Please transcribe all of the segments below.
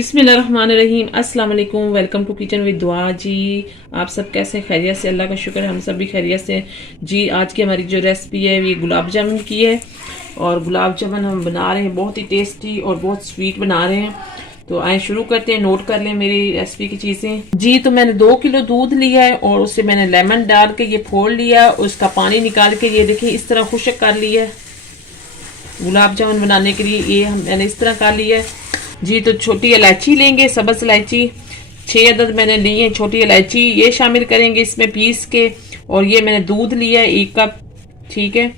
बिस्मिल्लाहिर्रहमानिर्रहीम। अस्सलाम वालेकुम। वेलकम टू किचन विद दुआ। जी आप सब कैसे हैं? खैरियत से? अल्लाह का शुक्र है हम सब भी खैरियत से हैं। जी आज की हमारी जो रेसिपी है ये गुलाब जामुन की है और गुलाब जामुन हम बना रहे हैं बहुत ही टेस्टी और बहुत स्वीट बना रहे हैं। तो आए शुरू करते हैं। नोट कर लें मेरी रेसिपी की चीज़ें। जी तो मैंने 2 किलो दूध लिया है और उससे मैंने लेमन डाल के ये फोड़ लिया, उसका पानी निकाल के ये देखिए इस तरह खुशक कर लिया है। गुलाब जामुन बनाने के लिए ये मैंने इस तरह कर लिया है। जी तो छोटी इलायची लेंगे, सब्ज इलायची 6 अदद मैंने ली है। छोटी इलायची ये शामिल करेंगे इसमें पीस के। और ये मैंने दूध लिया है 1 कप, ठीक है,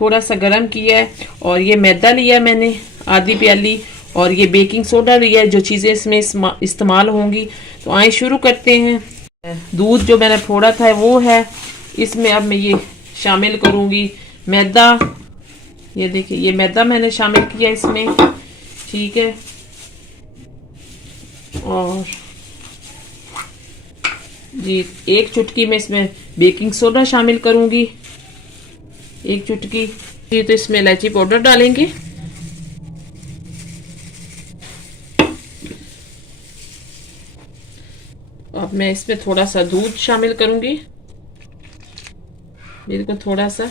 थोड़ा सा गर्म किया है। और ये मैदा लिया मैंने आधी प्याली और ये बेकिंग सोडा लिया है, जो चीज़ें इसमें इस्तेमाल होंगी। तो आए शुरू करते हैं। दूध जो मैंने फोड़ा था वो है, इसमें अब मैं ये शामिल करूँगी मैदा। ये देखिए ये मैदा मैंने शामिल किया इसमें, ठीक है। और जी 1 चुटकी में इसमें बेकिंग सोडा शामिल करूंगी, 1 चुटकी। जी तो इसमें इलायची पाउडर डालेंगे। अब मैं इसमें थोड़ा सा दूध शामिल करूंगी, बिल्कुल थोड़ा सा।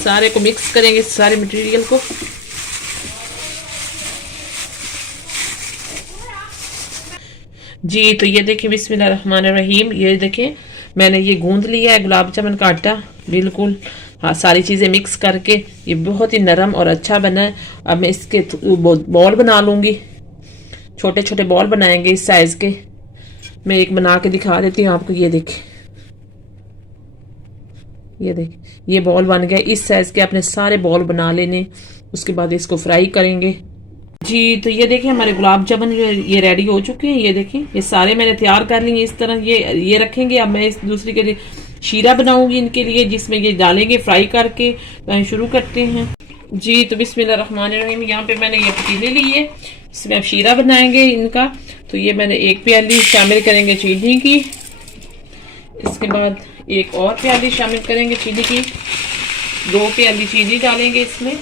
सारे को मिक्स करेंगे, सारे मटेरियल को। जी तो ये देखिए बिस्मिल्लाहिर्रहमानिर्रहीम, ये देखिए मैंने ये गूंद लिया है गुलाब जामुन का आटा, बिल्कुल। हाँ सारी चीज़ें मिक्स करके ये बहुत ही नरम और अच्छा बना है। अब मैं इसके बॉल बना लूँगी, छोटे छोटे बॉल बनाएंगे इस साइज़ के। मैं एक बना के दिखा देती हूँ आपको। ये देखिए, ये देखिए ये बॉल बन गया। इस साइज़ के अपने सारे बॉल बना लेने, उसके बाद इसको फ्राई करेंगे। जी तो ये देखिए हमारे गुलाब जामुन जो ये रेडी हो चुके हैं। ये देखिए ये सारे मैंने तैयार कर लिए इस तरह। ये रखेंगे। अब मैं इस दूसरी के लिए शीरा बनाऊंगी इनके लिए, जिसमें ये डालेंगे फ्राई करके। तो शुरू करते हैं। जी तो बिस्मिल्लाहिर्रहमानिर्रहीम, यहाँ पे मैंने ये पतीले लिए, इसमें अब शीरा बनाएंगे इनका। तो ये मैंने 1 प्याली शामिल करेंगे चीनी की, इसके बाद 1 और प्याली शामिल करेंगे चीनी की, 2 प्याली चीनी डालेंगे इसमें।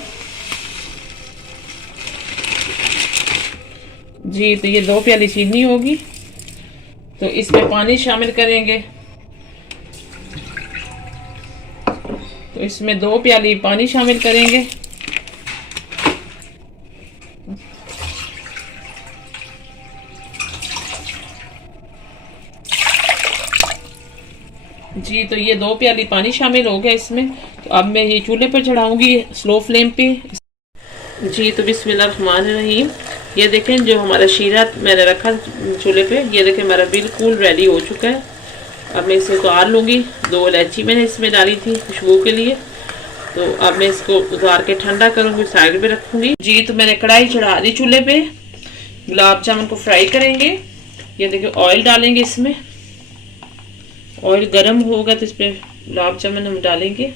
जी तो ये 2 प्याली चीनी होगी। तो इसमें पानी शामिल करेंगे। तो इसमें 2 प्याली पानी शामिल करेंगे। जी तो ये 2 प्याली पानी शामिल हो गया इसमें। तो अब मैं ये चूल्हे पर चढ़ाऊंगी स्लो फ्लेम पे। जी तो बिस्मिल्लाहिर्रहमानिर्रहीम, ये देखें जो हमारा शीरा मैंने रखा चूल्हे पे, ये देखें हमारा बिल्कुल रेडी हो चुका है। अब मैं इसे उतार लूँगी। 2 इलायची मैंने इसमें डाली थी खुशबू के लिए। तो अब मैं इसको उतार के ठंडा करूँगी, साइड पे रखूँगी। जी तो मैंने कढ़ाई चढ़ा दी चूल्हे पे। गुलाब जामुन को फ्राई करेंगे। ये देखिए ऑयल डालेंगे इसमें। ऑयल गर्म होगा तो इसमें गुलाब जामुन हम डालेंगे।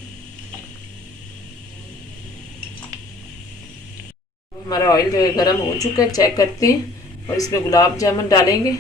हमारा ऑयल गर्म हो चुका है, चेक करते हैं। और इसमें गुलाब जामुन डालेंगे।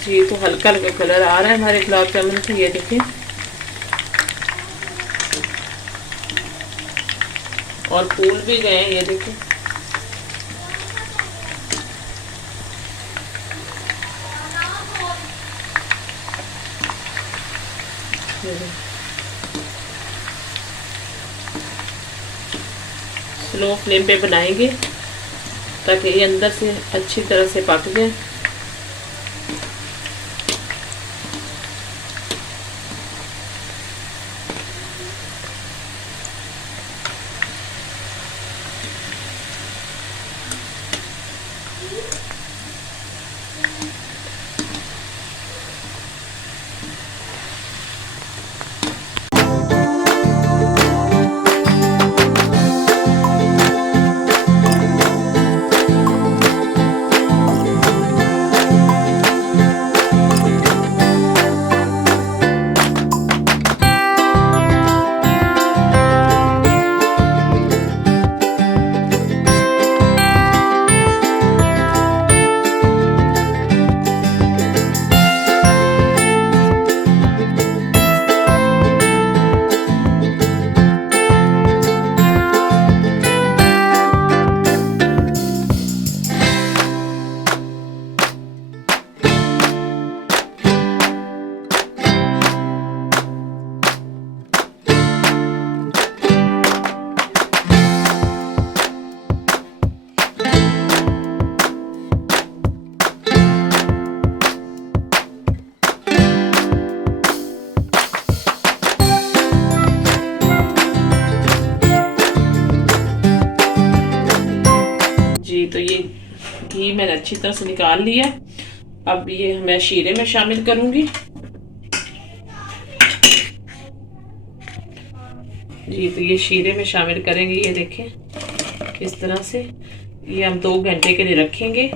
जी तो हल्का हल्का कलर आ रहा है हमारे गुलाब जामुन का, ये देखिए। और फूल भी गए हैं, ये देखिए। स्लो फ्लेम पे बनाएंगे ताकि ये अंदर से अच्छी तरह से पक जाए। जी तो ये घी मैंने अच्छी तरह से निकाल लिया। अब ये मैं शीरे में शामिल करूंगी। जी तो ये शीरे में शामिल करेंगे। ये देखें किस तरह से ये हम 2 घंटे के लिए रखेंगे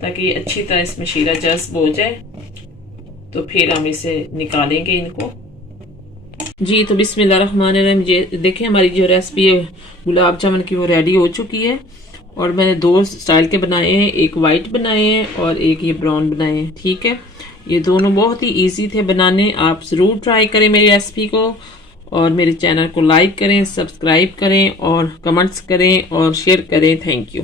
ताकि ये अच्छी तरह इसमें शीरा जज्ब हो जाए। तो फिर हम इसे निकालेंगे इनको। जी तो बिस्मिल्लाहिर्रहमानिर्रहीम। ये देखें हमारी जो रेसिपी है गुलाब जामुन की वो रेडी हो चुकी है। और मैंने 2 स्टाइल के बनाए हैं, एक वाइट बनाए हैं और एक ये ब्राउन बनाए हैं। ठीक है, ये दोनों बहुत ही इजी थे बनाने। आप ज़रूर ट्राई करें मेरी रेसिपी को और मेरे चैनल को लाइक करें, सब्सक्राइब करें और कमेंट्स करें और शेयर करें। Thank you.